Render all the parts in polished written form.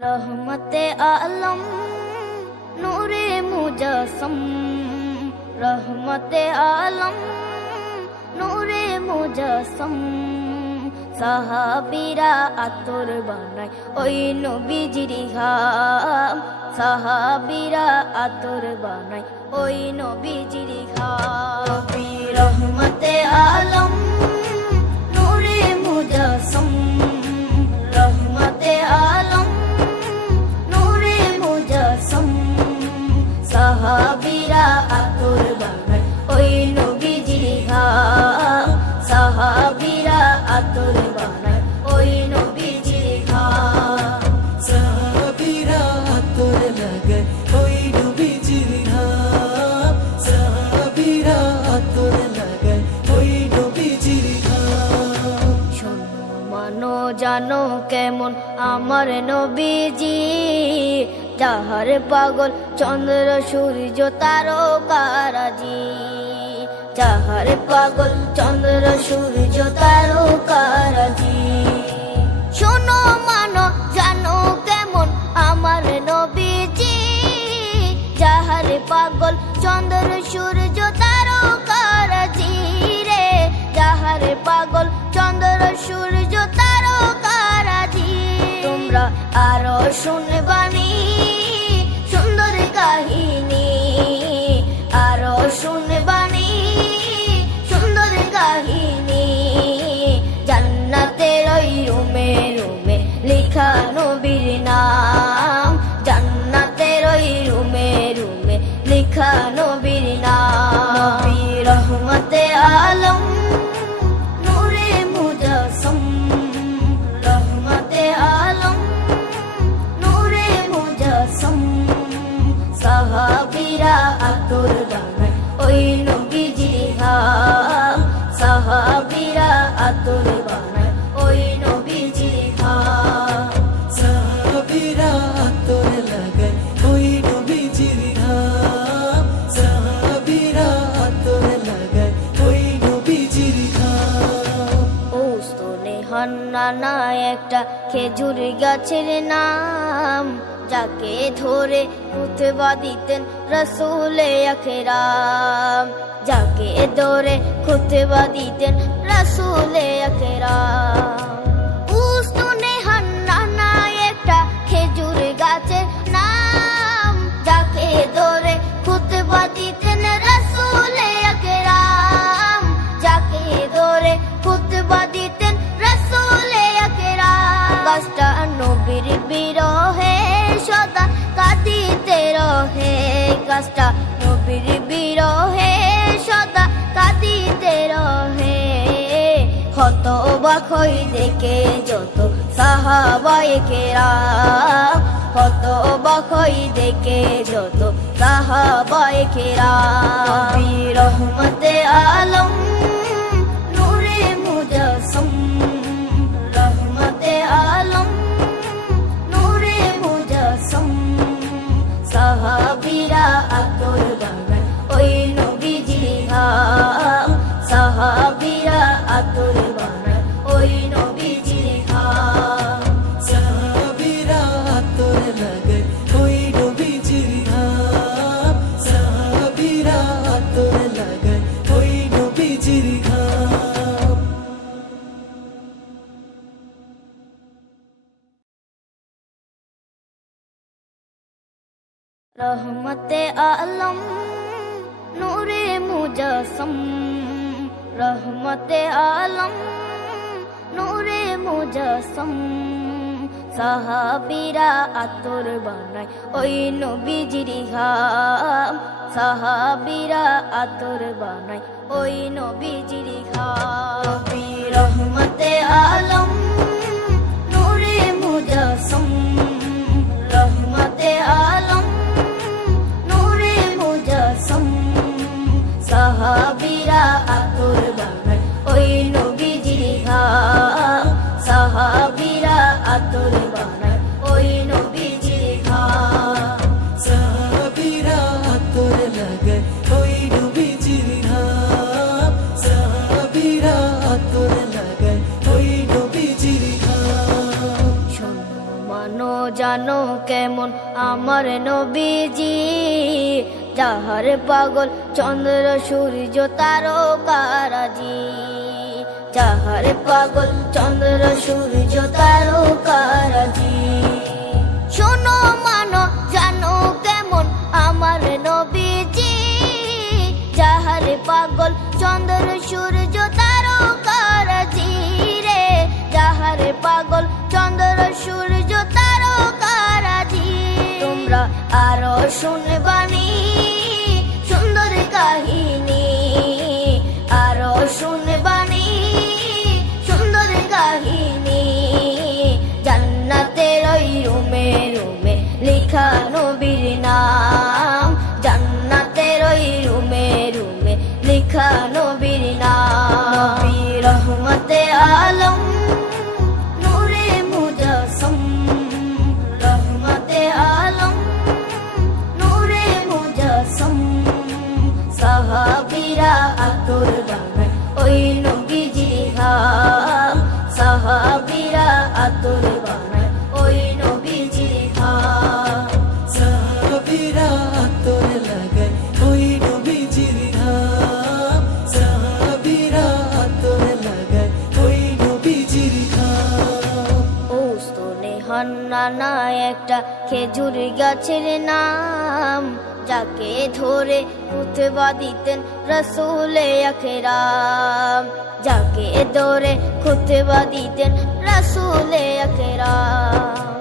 रहमते आलम नूरे मुजस्सम, रहमते आलम नूरे मुजस्सम। সাহাবীরা আতর বানায় ওই নবীজির ঘাম, সাহাবীরা আতর বানায় ওই নবীজির ঘাম। রহমতে আলম নূরে মুজস্সম, রহমতে আলম নূরে মুজস্সম। সাহাবীরা আতর বানায় ওই নবীজির ঘাম, সাহাবীরা আতর বানায় ওই নবীজির ঘাম। সাহাবীরা আতর লাগায় ওই নবীজির ঘাম, সাহাবীরা আতর লাগায় ওই নবীজির ঘাম। শোনো মানো জানো কেমন আমার নবীজি, যাহার পাগল চন্দ্র সূর্য তারকারাজি, যাহার পাগল চন্দ্র সূর্য তারকারাজি। শোনো মানো জানো কেমন আমার নবীজি, যাহার পাগল চন্দ্র সূর্য তারকারাজি রে, যাহার পাগল চন্দ্র সূর্য তারকারাজি। তোমরা আরো শুনবানি সুন্দর কাহিনী, আরো শুনবানি সুন্দর কাহিনী। জান্নাতের ওই রুমে রুমে লেখা নবীর নাম, জান্নাতের ওই রুমে রুমে লেখা নবীর নাম। রহমতে আলম নূরে মুজস্সম, রহমতে আলম নূরে মুজস্সম। সাহাবীরা আতর বানায় ওই নবীজির ঘাম, সাহাবীরা আতর বানায় ওই নবীজির ঘাম। সাহাবীরা আতর লাগায় ওই নবীজির ঘাম, সাহাবীরা আতর লাগায় ওই নবীজির ঘাম। ও স্তনে হান্নানা একটা খেজুর গাছের নাম, যাকে ধরে খুতবা দিতেন রাসূলে আকরাম, যাকে ধরে খুতবা দিতেন রাসূলে আকরাম। উস্তনে হান্নানা একটা খেজুর গাছের নাম, যাকে ধরে খুতবা দিতেন রাসূলে আকরাম, যাকে ধরে খুতবা দিতেন রাসূলে আকরাম। গাছটা নবীর বিরহে সদা কাঁদিতে রহে, গাছটা নবীর বিরহে সদা কাঁদিতে রহে। হতবাক হই দেখে যত সাহাবায়ে কেরাম, হতবাক হই দেখে যত সাহাবায়ে কেরাম। রহমতে আলম নূরে মুজস্সম, রহমতে আলম নূরে মুজস্সম। সাহাবীরা আতর বানায় ওই নবীজির ঘাম, সাহাবীরা আতর বানায় ওই নবীজির ঘাম। সাহাবীরা আতর লাগায় ওই নবীজির ঘাম, সাহাবীরা আতর লাগায় ওই নবীজির ঘাম। रहमते आलम नूरे मुजस्सम, रहमते आलम नूरे मुजस्सम। সাহাবীরা আতর বানায় ওই নবীজির ঘাম, সাহাবীরা আতর বানায় ওই নবীজির ঘাম। রহমতে আলম নূরে মুজস্সম, রহমতে আলম নূরে মুজস্সম। সাহাবীরা আতর বানায় ওই নবীজির ঘাম, সাহাবীরা আতর বানায় ওই নবীজির ঘাম। সাহাবীরা আতর লাগায় ওই নবীজির ঘাম, সাহাবীরা আতর লাগায় ওই জানো কেমন আমার নবীজি, যাহার পাগল চন্দ্র সূর্য তারকারাজি, যাহার পাগল চন্দ্র সূর্য তারকারাজি। শোনো মানো জানো কেমন আমার নবীজি, যাহার পাগল চন্দ্র সূর্য তারকারাজি রে, যাহার পাগল চন্দ্র সূর্য তারকারাজি। তোমরা আরো শুনবানি সুন্দর কাহিনী, আরো শুনবানি সুন্দর কাহিনী, জান্নাতের ওই রুমে রুমে লেখা নবীর নাম, জান্নাতের ওই রুমে রুমে লেখা নবীর নাম। নবী রহমতে আলম নূরে মুজাসসম, রহমতে আলম নূরে মুজাসসম। সাহাবীরা আতর বানায় ওই নবীজির ঘাম, সাহাবীরা আতর বানায় ওই নবীজির ঘাম। সাহাবীরা আতর লাগায় ওই নবীজির ঘাম, সাহাবীরা আতর লাগায় ওই নবীজির ঘাম। ওস্তনে হান্নানা একটা খেজুর গাছের নাম, যাকে ধরে খুতবা দিতেন রাসূলে আকরাম, যাকে ধরে খুতবা দিতেন রাসূলে আকরাম।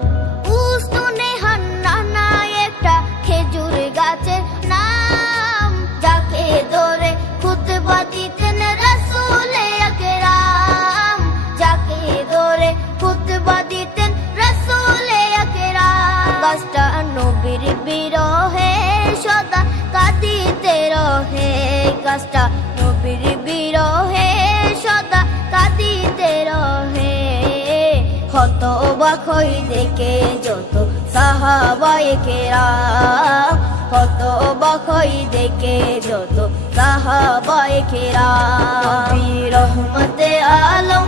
উস্তনে হান্নানা একটা খেজুর গাছের নাম, যাকে ধরে খুতবা দিতেন রাসূলে আকরাম, যাকে ধরে খুতবা দিতেন রাসূলে আকরাম। গাছটা নবীর বিরহে সদা কাঁদিতে রহে, গাছটা নবীর বিরহে সদা কাঁদিতে রহে। হতবাক হই দেখে যত সাহাবায়ে কেরাম, হতবাক হই দেখে যত সাহাবায়ে কেরাম। নবী রহমতে আলম